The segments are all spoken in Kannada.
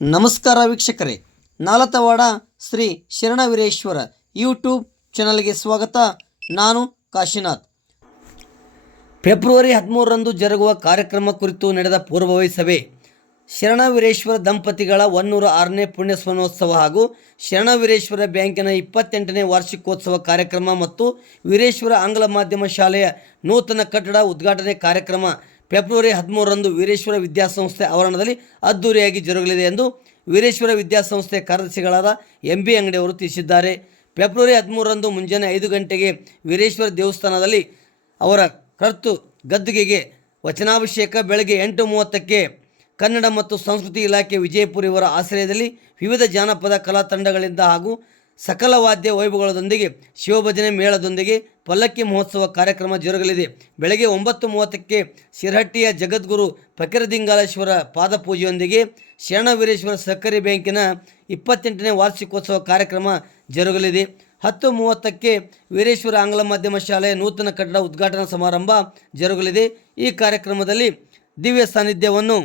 ನಮಸ್ಕಾರ ವೀಕ್ಷಕರೇ. ನಾಲತವಾಡ ಶ್ರೀ ಶರಣವೀರೇಶ್ವರ ಯೂಟ್ಯೂಬ್ ಚಾನಲ್ಗೆ ಸ್ವಾಗತ. ನಾನು ಕಾಶಿನಾಥ್. ಫೆಬ್ರವರಿ ಹದಿಮೂರರಂದು ಜರುಗುವ ಕಾರ್ಯಕ್ರಮ ಕುರಿತು ನಡೆದ ಪೂರ್ವಭಾವಿ ಸಭೆ ಶರಣವೀರೇಶ್ವರ ದಂಪತಿಗಳ ಒನ್ನೂರ ಆರನೇ ಪುಣ್ಯ ಸ್ಮರಣೋತ್ಸವ ಹಾಗೂ ಶರಣವೀರೇಶ್ವರ ಬ್ಯಾಂಕಿನ ಇಪ್ಪತ್ತೆಂಟನೇ ವಾರ್ಷಿಕೋತ್ಸವ ಕಾರ್ಯಕ್ರಮ ಮತ್ತು ವೀರೇಶ್ವರ ಆಂಗ್ಲ ಮಾಧ್ಯಮ ಶಾಲೆಯ ನೂತನ ಕಟ್ಟಡ ಉದ್ಘಾಟನೆ ಕಾರ್ಯಕ್ರಮ ಫೆಬ್ರವರಿ ಹದಿಮೂರರಂದು ವೀರೇಶ್ವರ ವಿದ್ಯಾಸಂಸ್ಥೆ ಆವರಣದಲ್ಲಿ ಅದ್ದೂರಿಯಾಗಿ ಜರುಗಲಿದೆ ಎಂದು ವೀರೇಶ್ವರ ವಿದ್ಯಾಸಂಸ್ಥೆ ಕಾರ್ಯದರ್ಶಿಗಳಾದ ಎಂ ಬಿ ಅಂಗಡಿಯವರು ತಿಳಿಸಿದ್ದಾರೆ. ಫೆಬ್ರವರಿ ಹದಿಮೂರರಂದು ಮುಂಜಾನೆ ಐದು ಗಂಟೆಗೆ ವೀರೇಶ್ವರ ದೇವಸ್ಥಾನದಲ್ಲಿ ಅವರ ಕರ್ತು ಗದ್ದುಗೆಗೆ ವಚನಾಭಿಷೇಕ, ಬೆಳಗ್ಗೆ ಎಂಟು ಮೂವತ್ತಕ್ಕೆ ಕನ್ನಡ ಮತ್ತು ಸಂಸ್ಕೃತಿ ಇಲಾಖೆ ವಿಜಯಪುರ ಇವರ ಆಶ್ರಯದಲ್ಲಿ ವಿವಿಧ ಜಾನಪದ ಕಲಾ ತಂಡಗಳಿಂದ ಹಾಗೂ ಸಕಲ ವಾದ್ಯ ವೈಭವಗಳೊಂದಿಗೆ ಶಿವಭಜನೆ ಮೇಳದೊಂದಿಗೆ ಪಲ್ಲಕ್ಕಿ ಮಹೋತ್ಸವ ಕಾರ್ಯಕ್ರಮ ಜರುಗಲಿದೆ. ಬೆಳಗ್ಗೆ ಒಂಬತ್ತು ಮೂವತ್ತಕ್ಕೆ ಶಿರಹಟ್ಟಿಯ ಜಗದ್ಗುರು ಫಕೀರದಿಂಗಾಲೇಶ್ವರ ಪಾದಪೂಜೆಯೊಂದಿಗೆ ಶರಣವೀರೇಶ್ವರ ಸಹಕಾರಿ ಬ್ಯಾಂಕಿನ ಇಪ್ಪತ್ತೆಂಟನೇ ವಾರ್ಷಿಕೋತ್ಸವ ಕಾರ್ಯಕ್ರಮ ಜರುಗಲಿದೆ. ಹತ್ತು ಮೂವತ್ತಕ್ಕೆ ವೀರೇಶ್ವರ ಆಂಗ್ಲ ಮಾಧ್ಯಮ ಶಾಲೆಯ ನೂತನ ಕಟ್ಟಡ ಉದ್ಘಾಟನಾ ಸಮಾರಂಭ ಜರುಗಲಿದೆ. ಈ ಕಾರ್ಯಕ್ರಮದಲ್ಲಿ ದಿವ್ಯ ಸಾನ್ನಿಧ್ಯವನ್ನು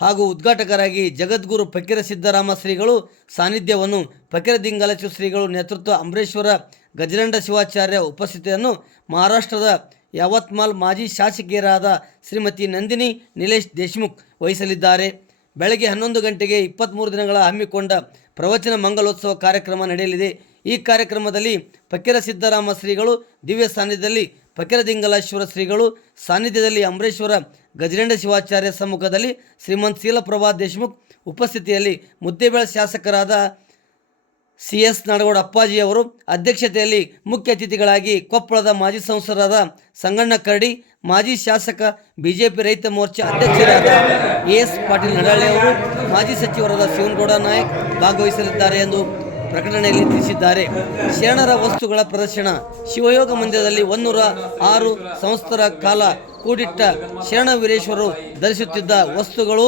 ಹಾಗೂ ಉದ್ಘಾಟಕರಾಗಿ ಜಗದ್ಗುರು ಫಕೀರ ಸಿದ್ದರಾಮ ಶ್ರೀಗಳು, ಸಾನ್ನಿಧ್ಯವನ್ನು ಫಕೀರ ದಿಂಗಲಚು ಶ್ರೀಗಳು ನೇತೃತ್ವ ಅಂಬರೇಶ್ವರ ಗಜರಂಡ ಶಿವಾಚಾರ್ಯ ಉಪಸ್ಥಿತಿಯನ್ನು ಮಹಾರಾಷ್ಟ್ರದ ಯಾವತ್ಮಾಲ್ ಮಾಜಿ ಶಾಸಕಿಯರಾದ ಶ್ರೀಮತಿ ನಂದಿನಿ ನಿಲೇಶ್ ದೇಶ್ಮುಖ್ ವಹಿಸಲಿದ್ದಾರೆ. ಬೆಳಗ್ಗೆ ಹನ್ನೊಂದು ಗಂಟೆಗೆ ಇಪ್ಪತ್ತ್ಮೂರು ದಿನಗಳ ಹಮ್ಮಿಕೊಂಡ ಪ್ರವಚನ ಮಂಗಲೋತ್ಸವ ಕಾರ್ಯಕ್ರಮ ನಡೆಯಲಿದೆ. ಈ ಕಾರ್ಯಕ್ರಮದಲ್ಲಿ ಫಕೀರ ಸಿದ್ದರಾಮ ಶ್ರೀಗಳು ದಿವ್ಯ ಸಾನ್ನಿಧ್ಯದಲ್ಲಿ ಫಕೀರದಿಂಗಲೇಶ್ವರ ಶ್ರೀಗಳು ಸಾನ್ನಿಧ್ಯದಲ್ಲಿ ಅಂಬರೇಶ್ವರ ಗಜರೇಂದ್ರ ಶಿವಾಚಾರ್ಯ ಸಮ್ಮುಖದಲ್ಲಿ ಶ್ರೀಮಂತ್ ಶೀಲಪ್ರಭಾ ದೇಶಮುಖ್ ಉಪಸ್ಥಿತಿಯಲ್ಲಿ ಮುದ್ದೇಬೇಳ ಶಾಸಕರಾದ ಸಿ ಎಸ್ ನಾಡಗೌಡ ಅಪ್ಪಾಜಿಯವರು ಅಧ್ಯಕ್ಷತೆಯಲ್ಲಿ ಮುಖ್ಯ ಅತಿಥಿಗಳಾಗಿ ಕೊಪ್ಪಳದ ಮಾಜಿ ಸಂಸದರಾದ ಸಂಗಣ್ಣ ಕರಡಿ, ಮಾಜಿ ಶಾಸಕ ಬಿಜೆಪಿ ರೈತ ಮೋರ್ಚಾ ಅಧ್ಯಕ್ಷರಾದ ಎ ಎಸ್ ಪಾಟೀಲ್ ನಡಾಳೆ ಅವರು, ಮಾಜಿ ಸಚಿವರಾದ ಶಿವನಗೌಡ ನಾಯಕ್ ಭಾಗವಹಿಸಲಿದ್ದಾರೆ ಎಂದು ಪ್ರಕಟಣೆಯಲ್ಲಿ ತಿಳಿಸಿದ್ದಾರೆ. ಶರಣರ ವಸ್ತುಗಳ ಪ್ರದರ್ಶನ. ಶಿವಯೋಗ ಮಂದಿರದಲ್ಲಿ ಒಂದೂರ ಆರು ಸಂವತ್ಸರ ಕಾಲ ಕೂಡಿಟ್ಟ ಶರಣ ವೀರೇಶ್ವರರು ಧರಿಸುತ್ತಿದ್ದ ವಸ್ತುಗಳು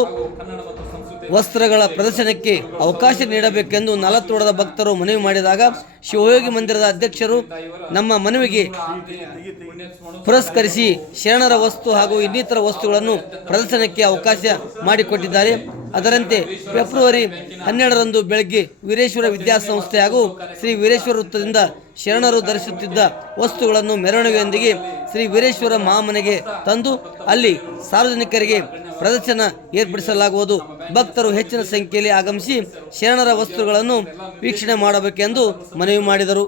ವಸ್ತ್ರಗಳ ಪ್ರದರ್ಶನಕ್ಕೆ ಅವಕಾಶ ನೀಡಬೇಕೆಂದು ನಲತೋಡದ ಭಕ್ತರು ಮನವಿ ಮಾಡಿದಾಗ ಶಿವಯೋಗಿ ಮಂದಿರದ ಅಧ್ಯಕ್ಷರು ನಮ್ಮ ಮನವಿಗೆ ಪುರಸ್ಕರಿಸಿ ಶರಣರ ವಸ್ತು ಹಾಗೂ ಇನ್ನಿತರ ವಸ್ತುಗಳನ್ನು ಪ್ರದರ್ಶನಕ್ಕೆ ಅವಕಾಶ ಮಾಡಿಕೊಟ್ಟಿದ್ದಾರೆ. ಅದರಂತೆ ಫೆಬ್ರವರಿ ಹನ್ನೆರಡರಂದು ಬೆಳಗ್ಗೆ ವೀರೇಶ್ವರ ವಿದ್ಯಾಸಂಸ್ಥೆ ಹಾಗೂ ಶ್ರೀ ವೀರೇಶ್ವರ ವೃತ್ತದಿಂದ ಶರಣರು ಧರಿಸುತ್ತಿದ್ದ ವಸ್ತುಗಳನ್ನು ಮೆರವಣಿಗೆಯೊಂದಿಗೆ ಶ್ರೀ ವೀರೇಶ್ವರ ಮಹಾಮನೆಗೆ ತಂದು ಅಲ್ಲಿ ಸಾರ್ವಜನಿಕರಿಗೆ ಪ್ರದರ್ಶನ ಏರ್ಪಡಿಸಲಾಗುವುದು. ಭಕ್ತರು ಹೆಚ್ಚಿನ ಸಂಖ್ಯೆಯಲ್ಲಿ ಆಗಮಿಸಿ ಶರಣರ ವಸ್ತುಗಳನ್ನು ವೀಕ್ಷಣೆ ಮಾಡಬೇಕೆಂದು ಮನವಿ ಮಾಡಿದರು.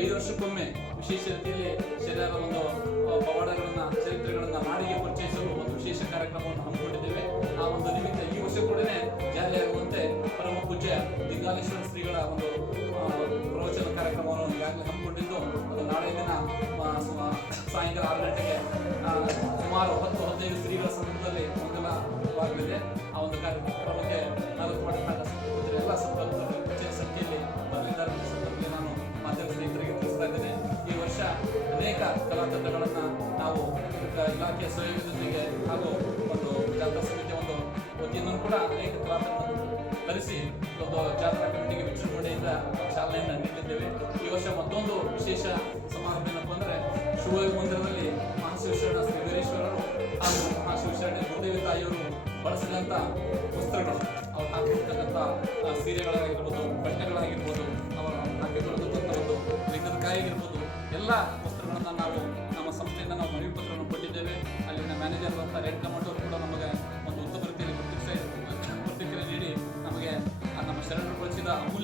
ಐದು ವರ್ಷಕ್ಕೊಮ್ಮೆ ವಿಶೇಷ ರೀತಿಯಲ್ಲಿ ಶರೀರದ ಒಂದು ಪವಾಡಗಳನ್ನ, ಚರಿತ್ರೆಗಳನ್ನ ನಾಡಿಗೆ ಪರಿಚಯಿಸಲು ಒಂದು ವಿಶೇಷ ಕಾರ್ಯಕ್ರಮವನ್ನು ಹಮ್ಮಿಕೊಂಡಿದ್ದೇವೆ. ಆ ಒಂದು ನಿಮಿತ್ತ ಈ ವರ್ಷ ಕೂಡ ಜಾರಿಯಾಗುವಂತೆ ದಿಂಗಾಲೇಶ್ವರ ಶ್ರೀಗಳ ಒಂದು ಪ್ರವಚನ ಕಾರ್ಯಕ್ರಮವನ್ನು ಈಗಾಗಲೇ ಹಮ್ಮಿಕೊಂಡಿದ್ದು. ಅದು ನಾಳೆ ದಿನ ಸಾಯಂಕಾಲ ಆರು ಗಂಟೆಗೆ ಸುಮಾರು ಹತ್ತು, ಹದಿನೈದು ಶ್ರೀಗಳ ಮೊದಲ ಮಂಗಲವಾಗಲಿದೆ ಆ ಒಂದು ಕಾರ್ಯಕ್ರಮಕ್ಕೆ ಮಠದ ಎಲ್ಲ ಸಂದರ್ಭದಲ್ಲಿ ಹೆಚ್ಚಿನ ಸಂಖ್ಯೆಯಲ್ಲಿ ಬಂದಿದ್ದಾರೆ ಸಂದರ್ಭದಲ್ಲಿ ನಾನು ಮಾಧ್ಯಮ ಸ್ನೇಹಿತರಿಗೆ ತಿಳಿಸ್ತಾ ಇದ್ದೇನೆ. ಈ ವರ್ಷ ಅನೇಕ ಕಲಾತಂಡಗಳನ್ನು ನಾವು ಇಲಾಖೆಯ ಸಹಯೋಗದೊಂದಿಗೆ ಹಾಗೂ ಕರೆಸಿ ಒಂದು ಜಾತ್ರಾ ಕಮಿಟಿಗೆ ವಿಜೃಂಭಣೆಯಿಂದ ಚಾಲನೆಯನ್ನು ನೀಡಿದ್ದೇವೆ ಈ ವರ್ಷ ಮತ್ತೊಂದು ವಿಶೇಷ ಸಮಾರಂಭ ಏನಪ್ಪ ಅಂದರೆ ಶಿವಯೋಗ ಮಂದಿರದಲ್ಲಿ ಮಹಾಶಿವಶರಣ ಶ್ರೀ ವೀರೇಶ್ವರರು ಹಾಗೂ ಮಹಾಶಿವಶರಣ ಗುರುದೇವಿ ತಾಯಿಯವರು ಬಳಸಿದಂಥ ವಸ್ತ್ರಗಳು. ಅವರು ಹಾಕಿರ್ತಕ್ಕಂಥ ಸೀರೆಗಳಾಗಿರ್ಬೋದು, ಬಟ್ಟೆಗಳಾಗಿರ್ಬೋದು, ಅವರು ಹಾಕಿರ್ತಕ್ಕಂಥ ಒಂದು ಲಿಂಗದ ಕಾಯಿ ಆಗಿರ್ಬೋದು ಎಲ್ಲ ವಸ್ತ್ರಗಳನ್ನು ನಾವು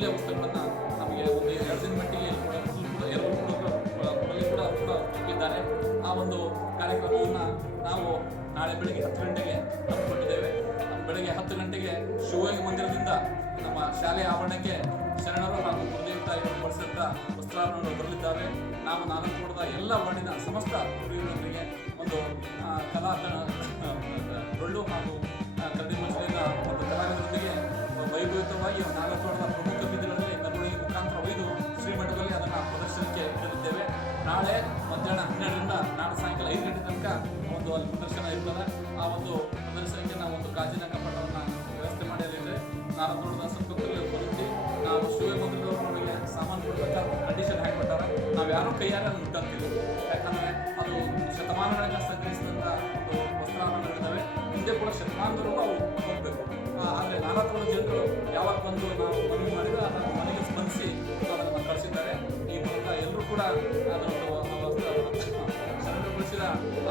ಅಮೂಲ್ಯ ವಸ್ತುಗಳನ್ನು ನಮಗೆ ಒಂದು ಎರಡು ದಿನ ಮಟ್ಟಿಗೆ ಕೂಡ ಎರಡು ಕೂಡ ಕೂಡ ಒಪ್ಪಿದ್ದಾರೆ ಆ ಒಂದು ಕಾರ್ಯಕ್ರಮವನ್ನು ನಾವು ನಾಳೆ ಬೆಳಿಗ್ಗೆ ಹತ್ತು ಗಂಟೆಗೆ ಹಮ್ಮಿಕೊಂಡಿದ್ದೇವೆ. ಬೆಳಗ್ಗೆ ಹತ್ತು ಗಂಟೆಗೆ ಶಿವಯೋಗಿ ಮಂದಿರದಿಂದ ನಮ್ಮ ಶಾಲೆಯ ಆವರಣಕ್ಕೆ ಶರಣರು ಹಾಗೂ ತಾಯಿ ಬಳಸಿದಂಥ ವಸ್ತ್ರಾಭರಣಗಳು ಬರಲಿದ್ದಾವೆ ನಾವು ನಾನು ಕೂಡ ಎಲ್ಲ ವರ್ಣಿನ ಸಮಸ್ತ ಹುಡುಗರೊಂದಿಗೆ ನಾಳೆ ಮಧ್ಯಾಹ್ನ ಹನ್ನೆರಡರಿಂದ ನಾಳೆ ಸಾಯಂಕಾಲ ಐದು ಗಂಟೆ ತನಕ ಒಂದು ಅಲ್ಲಿ ಪ್ರದರ್ಶನ ಇರ್ತದೆ. ಆ ಒಂದು ಪ್ರದರ್ಶನಕ್ಕೆ ನಾವು ಒಂದು ಗಾಜಿನ ಕಪಾಟವನ್ನು ವ್ಯವಸ್ಥೆ ಮಾಡಿದ್ರೆ ನಾನು ನೋಡಿದ ಸಂಪರ್ಕದಲ್ಲಿ ಬರುತ್ತೆ ನಾವು ಶಿವ ಮಂದಿರದವರು ನಮಗೆ ಸಾಮಾನು ಕೊಡ್ಬೇಕಾದ್ರೆ ಕಂಡೀಷನ್ ಹಾಕಿಬಿಟ್ಟಾರೆ. ನಾವು ಯಾರೂ ಕೈಯಾರ ಮುಟ್ಟಂತಿಲ್ಲ ಯಾಕಂದರೆ ಅದು ಶತಮಾನಗಳಿಂದ ಸಂಗ್ರಹಿಸಿದಂಥ ಒಂದು ವಸ್ತ್ರಾಭರಣಗಳಿದ್ದಾವೆ ಹಿಂದೆ ಕೂಡ ಶತಮಾನದವರು ನಾವು ಹೋಗಬೇಕು. ಆದರೆ ನಾನಾ ಥರದ ಜನರು ಯಾವಾಗ ಬಂದು ನಾವು ಮನವಿ ಮಾಡಿದ ಅದನ್ನು ಮನೆಗೆ ಸ್ಪಂದಿಸಿ ಅದನ್ನು ಕಳಿಸಿದ್ದಾರೆ. ಮೂಲಕ ಎಲ್ಲರೂ ಕೂಡ ಅದನ್ನು ಸರಳಗೊಳಿಸಿದ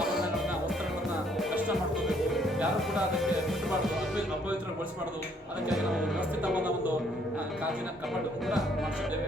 ಆಭರಣಗಳನ್ನ, ವಸ್ತ್ರಗಳನ್ನು ಕಷ್ಟ ಮಾಡ್ಕೋಬೇಕು. ಯಾರು ಕೂಡ ಅದಕ್ಕೆ ಮುಟ್ಟಬಾರ್ದು ಅಪವಿ ಅಪವಿತ್ರಗೊಳಿಸಬಾರ್ದು. ಅದಕ್ಕಾಗಿ ನಾವು ವ್ಯವಸ್ಥಿತವಾದ ಒಂದು ಕಾಜಿನ ಕಪಾಟು ಕೂಡ ಮಾಡಿಸಿದ್ದೇವೆ.